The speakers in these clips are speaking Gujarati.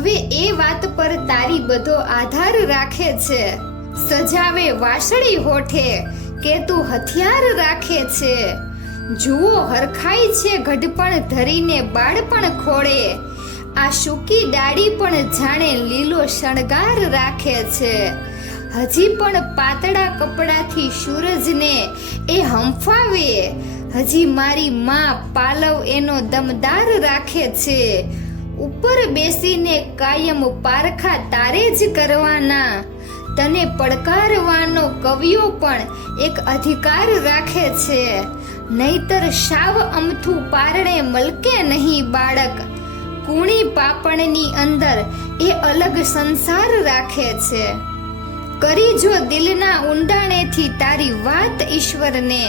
હવે એ વાત પર તારી બધો આધાર રાખે છે. સજાવે વાસળી હોઠે કે તું હથિયાર રાખે છે. જુઓ, હરખાઈ છે ગઢપણ ધરીને બાળપણ ખોળે. આ સૂકી ડાળી પણ જાણે લીલો શણગાર રાખે છે. હજી પણ પાતળા કપડાથી સૂરજને એ હંફાવે. હજી મારી માં પાલવ એનો દમદાર રાખે છે. ઉપર બેસીને કાયમ પારખા તારે જ કરવાના. તને પડકારવાનો કવિઓ પણ એક અધિકાર રાખે છે. નહીતર સાવ અમથું પારણે મલકે નહીં બાળક. કુણી પાપણની અંદર એ અલગ સંસાર રાખે છે. કરી જો દિલના ઊંડાણેથી તારી વાત ઈશ્વરને,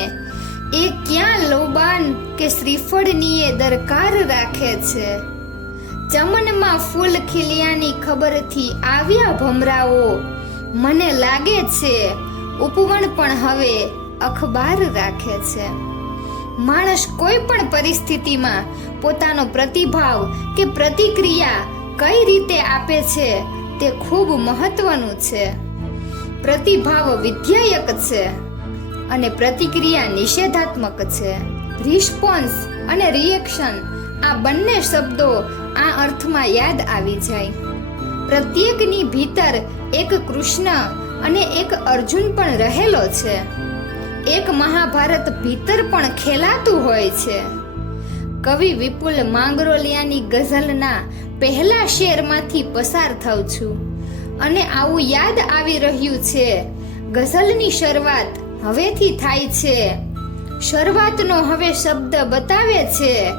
એ ક્યાં લોબાન કે શ્રીફળની એ દરકાર રાખે છે? ચમનમાં ફૂલ ખીલ્યાની ખબરથી આવ્યા ભમરાઓ. મને લાગે છે, ઉપવન પણ હવે અખબાર રાખે છે. માણસ કોઈ પણ પરિસ્થિતિમાં પોતાનો પ્રતિભાવ કે પ્રતિક્રિયા કઈ રીતે આપે છે તે ખૂબ મહત્વનું છે. પ્રતિભાવ વિધ્યાયક છે અને પ્રતિક્રિયા નિષેધાત્મક છે. રિસ્પોન્સ અને રિએક્શન આ બંને શબ્દો આ અર્થમાં યાદ આવી જાય. પ્રત્યેકની ભીતર એક કૃષ્ણ અને એક અર્જુન પણ રહેલો છે. એક મહાભારત ભીતર પણ ખેલાતું હોય છે. કવિ વિપુલ માંગરોલિયાની ગઝલના પહેલા શેરમાંથી પસાર થાઉં છું. અને આવું યાદ આવી રહ્યું છે. ગઝલની શરૂઆત હવેથી થાય છે. શરૂઆતનો હવે શબ્દ બતાવે છે.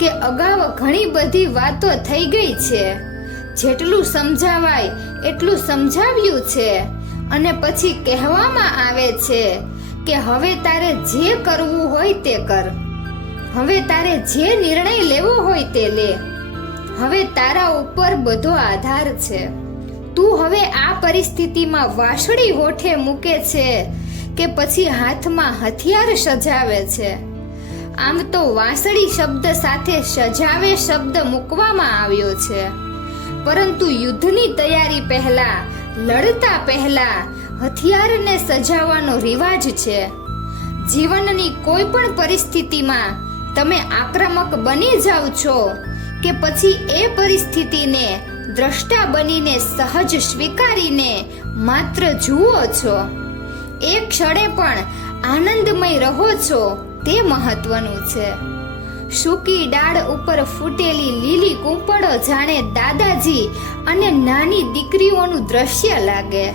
કે અગાઉ ઘણી બધી વાતો થઈ ગઈ છે. જેટલું સમજાવાય, એટલું સમજાવ્યું છે. અને પછી કહેવામાં આવે છે કે હવે તારે જે કરવું હોય તે કર. હવે તારે જે નિર્ણય લેવો હોય તે લે. હવે તારા ઉપર બધો આધાર છે. તું હવે આ પરિસ્થિતિમાં વાસળી હોઠે મૂકે છે કે પછી હાથમાં હથિયાર સજાવે છે. આમ તો વાંસળી શબ્દ સાથે સજાવે શબ્દ મૂકવામાં આવ્યો છે. પરંતુ યુદ્ધની તૈયારી પહેલા, લડતા પહેલા, હથિયારને સજાવવાનો રિવાજ છે. જીવનની કોઈ પણ પરિસ્થિતિમાં તમે આક્રમક બની જાઓ છો કે પછી એ પરિસ્થિતિને દ્રષ્ટા બનીને સહજ સ્વીકારીને માત્ર જુઓ છો. એ ક્ષણે પણ આનંદમય રહો છો તે મહત્વનું છે. સૂકી ડાળ ઉપર ફૂટેલી લીલી કૂંપળો જાણે દાદાજી અને નાની દીકરીઓનું દ્રશ્ય લાગે.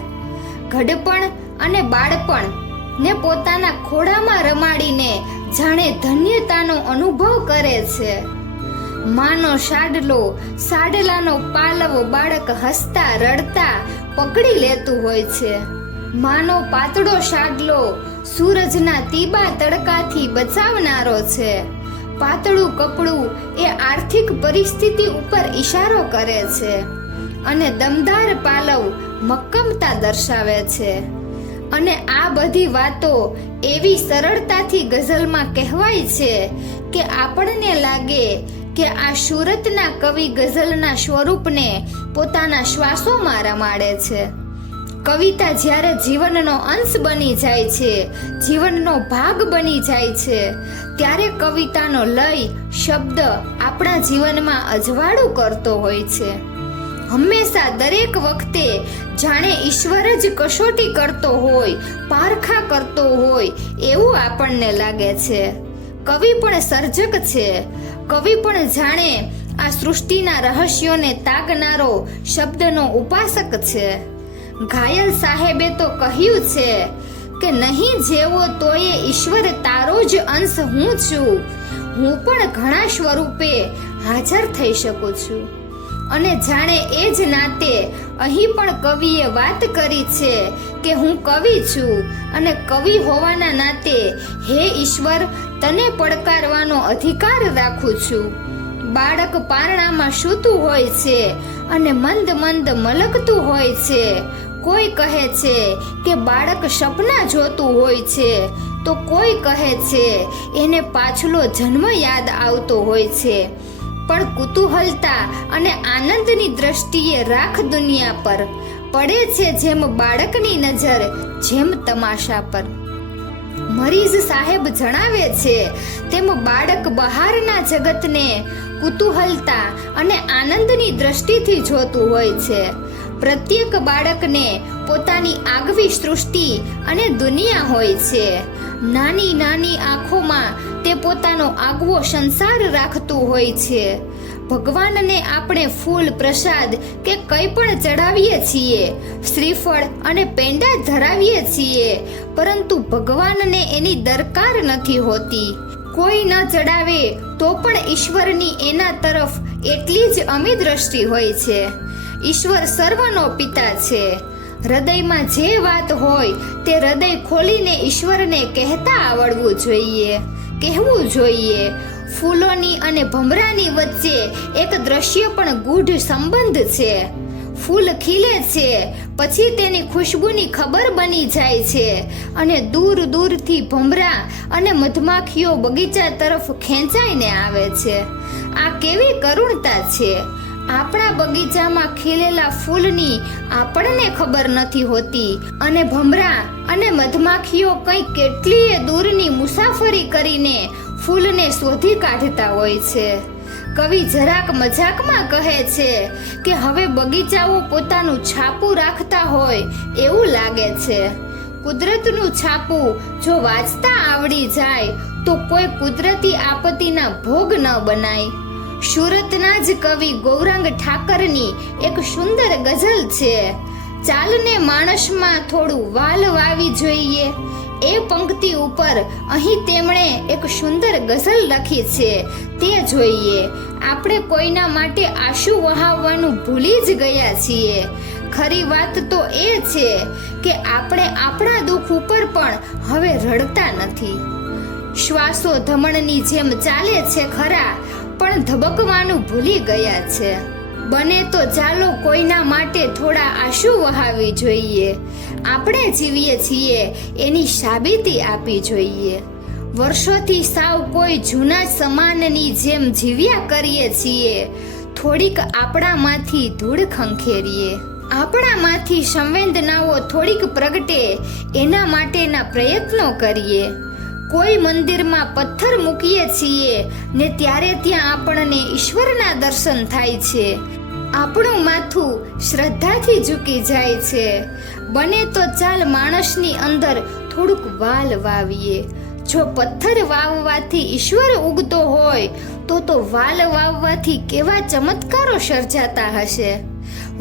ઘડપણ અને બાળપણ ને પોતાના ખોળામાં રમાડીને જાણે ધન્યતાનો અનુભવ કરે છે. માનો સાડલો, સાડલાનો પાલવ બાળક હસતા રડતા પકડી લેતું હોય છે. માનો પાતળો સાડલો સૂરજના તીબા તડકાથી બચાવનારો છે. પાતળું કપડું એ આર્થિક પરિસ્થિતિ ઉપર ઈશારો કરે છે અને દમદાર પાલવ મક્કમતા દર્શાવે છે. અને આ બધી વાતો એવી સરળતાથી ગઝલમાં કહેવાય છે કે આપણને લાગે કે આ સુરતના કવિ ગઝલના સ્વરૂપને પોતાના શ્વાસોમાં રમાડે છે. કવિતા જ્યારે જીવનનો અંશ બની જાય છે, જીવનનો ભાગ બની જાય છે, ત્યારે કવિતાનો લય શબ્દ આપણા જીવનમાં અજવાળું કરતો હોય છે. હંમેશા દરેક વખતે જાણે ઈશ્વર જ કસોટી કરતો હોય, પારખા કરતો હોય એવું આપણને લાગે છે. કવિ પણ સર્જક છે. કવિ પણ જાણે આ સૃષ્ટિના રહસ્યોને તાકનારો શબ્દનો ઉપાસક છે. ઘાયલ સાહેબે તો કહ્યું છે કે નહીં જેવો તોય ઈશ્વર તારો જ અંશ હું છું. હું પણ ઘણા સ્વરૂપે હાજર થઈ શકું છું. અને જાણે એ જ નાતે અહીં પણ કવિએ વાત કરી છે કે હું કવિ છું અને કવિ હોવાના નાતે હે ઈશ્વર, તને પડકારવાનો અધિકાર રાખું છું. બાળક પારણામાં સૂતું હોય છે અને મંદ મંદ મલકતું હોય છે. કોઈ કહે છે કે બાળક સપના જોતું હોય છે, તો કોઈ કહે છે એને પાછલો જન્મ યાદ આવતો હોય છે. પણ કુતૂહલતા અને આનંદની દ્રષ્ટિએ રાખ દુનિયા પર પડે છે જેમ બાળકની નજર, જેમ તમાશા પર. મરીઝ સાહેબ જણાવે છે, તેમ બાળક બહારના જગતને કુતૂહલતા અને આનંદની દ્રષ્ટિથી જોતું હોય છે. પ્રત્યેક બાળકને પોતાની આગવી સૃષ્ટિ અને દુનિયા હોય છે. નાની નાની આંખોમાં તે પોતાનો આગવો સંસાર રાખતું હોય છે. ભગવાનને આપણે ફૂલ પ્રસાદ કે કંઈ પણ ચડાવીએ છીએ, શ્રીફળ અને પેંડા ધરાવીએ છીએ, પરંતુ ભગવાનને એની દરકાર નથી હોતી. કોઈ ન ચડાવે તો પણ ઈશ્વરની એના તરફ એટલી જ અમી દ્રષ્ટિ હોય છે. ઈશ્વર સર્વનો પિતા છે. હૃદયમાં જે વાત હોય તે હૃદય ખોલીને ઈશ્વરને કહેતા આવડવું જોઈએ, કહેવું જોઈએ. ફૂલોની અને ભમરાની વચ્ચે એક દ્રશ્ય પણ ગૂઢ સંબંધ છે. ફૂલ ખીલે છે, પછી તેની ખુશ્બુની ખબર બની જાય છે અને દૂર દૂરથી ભમરા અને મધમાખીઓ બગીચા તરફ ખેંચાઈને આવે છે. આ કેવી કરુણતા છે. આપણા બગીચામાં ખીલેલા ફૂલની આપણને ખબર નથી હોતી. અને ભમરા અને મધમાખીઓ કંઈ કેટલીય દૂરની મુસાફરી કરીને ફૂલને શોધી કાઢતા હોય છે. કવિ જરાક મજાકમાં કહે છે કે હવે બગીચાઓ પોતાનું છાપું રાખતા હોય એવું લાગે છે. કુદરતનું છાપું જો વાંચતા આવડી જાય તો કોઈ કુદરતી આપત્તિના ભોગ ન બનાય. સુરતના જ કવિ ગૌરાંગ ઠાકરની એક સુંદર ગઝલ છે. ચાલને માણસમાં થોડું વાલ વાવી જોઈએ. એ પંક્તિ ઉપર અહીં તેમણે એક સુંદર ગઝલ લખી છે. તે જોઈએ, આપણે કોઈના માટે આંસુ વહાવવાનું ભૂલી જ ગયા છીએ. ખરી વાત તો એ છે કે આપણે આપણા દુઃખ ઉપર પણ હવે રડતા નથી. શ્વાસો ધમણની જેમ ચાલે છે ખરા પણ ધબકવાનું ભૂલી ગયા છે. બને તો ચાલો કોઈના માટે થોડા આંસુ વહાવી જોઈએ. આપણે જીવીએ છીએ, એની સાબિતી આપી જોઈએ. વર્ષોથી સાવ કોઈ જૂના સમાનની જેમ જીવ્યા કરીએ છીએ. થોડીક આપણામાંથી ધૂળ ખંખેરીએ. આપણામાંથી સંવેદનાઓ થોડીક પ્રગટે, એના માટેના પ્રયત્નો કરીએ. કોઈ મંદિરમાં પથ્થર મૂકીએ છીએ ને ત્યારે ત્યાં આપણને ઈશ્વરના દર્શન થાય છે. આપણું માથું શ્રદ્ધાથી ઝૂકી જાય છે. બને તો ચાલ માણસની અંદર થોડુંક વાલ વાવીએ. જો પથ્થર વાવવાથી ઈશ્વર ઉગતો હોય, તો તો વાલ વાવવાથી કેવા ચમત્કારો સર્જાતા હશે?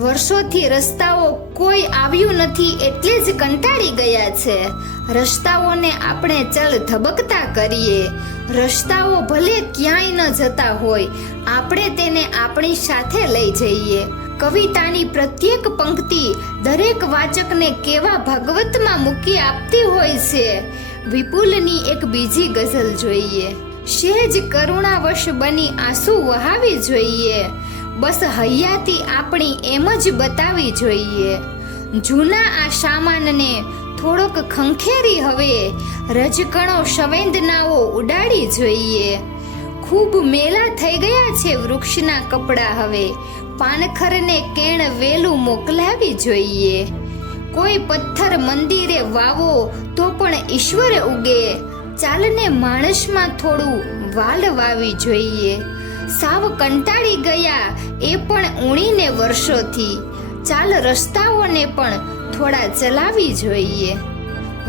વર્ષોથી રસ્તાઓ કોઈ આવ્યું નથી એટલે જ કંટાળી ગયા છે. રસ્તાઓને આપણે ચલ ધબકતા કરીએ. રસ્તાઓ ભલે ક્યાંય ન જતા હોય, આપણે તેને આપણી સાથે લઈ જઈએ. કવિતાની પ્રત્યેક પંક્તિ દરેક વાચકને કેવા ભાગવતમાં મૂકી આપતી હોય છે? વિપુલની એક બીજી ગઝલ જોઈએ. સહેજ કરુણાવશ બની આંસુ વહાવી જોઈએ. બસ હૈયાતી આપણી એમ જ બતાવી જોઈએ. જૂના આ સામાનને થોડોક ખંખેરી હવે રજકણો સંવેદનાઓ ઉડાડી જોઈએ. ખૂબ મેલા થઈ ગયા છે વૃક્ષના કપડા હવે. પાનખરને કેણ વેલું મોકલાવી જોઈએ. કોઈ પથ્થર મંદિરે વાવો તો પણ ઈશ્વર ઉગે. ચાલને માણસમાં થોડું વાલ વાવી જોઈએ. સાવ કંટાળી ગયા. એ પણ ઊણીને વર્ષોથી. ચાલ રસ્તાઓને પણ થોડા ચલાવી જોઈએ.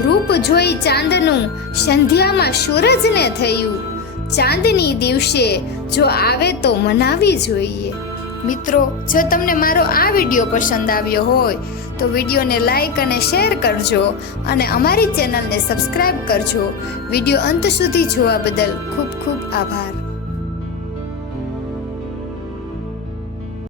રૂપ જોઈ ચાંદનું સંધ્યામાં સૂરજને થયું. ચાંદની દિવસે જો આવે તો મનાવી જોઈએ. મિત્રો, જો તમને મારો આ વીડિયો પસંદ આવ્યો હોય, તો વિડીયોને લાઈક અને શેર કરજો અને અમારી ચેનલને સબસ્ક્રાઈબ કરજો. વીડિયો અંત સુધી જોવા બદલ ખૂબ ખૂબ આભાર.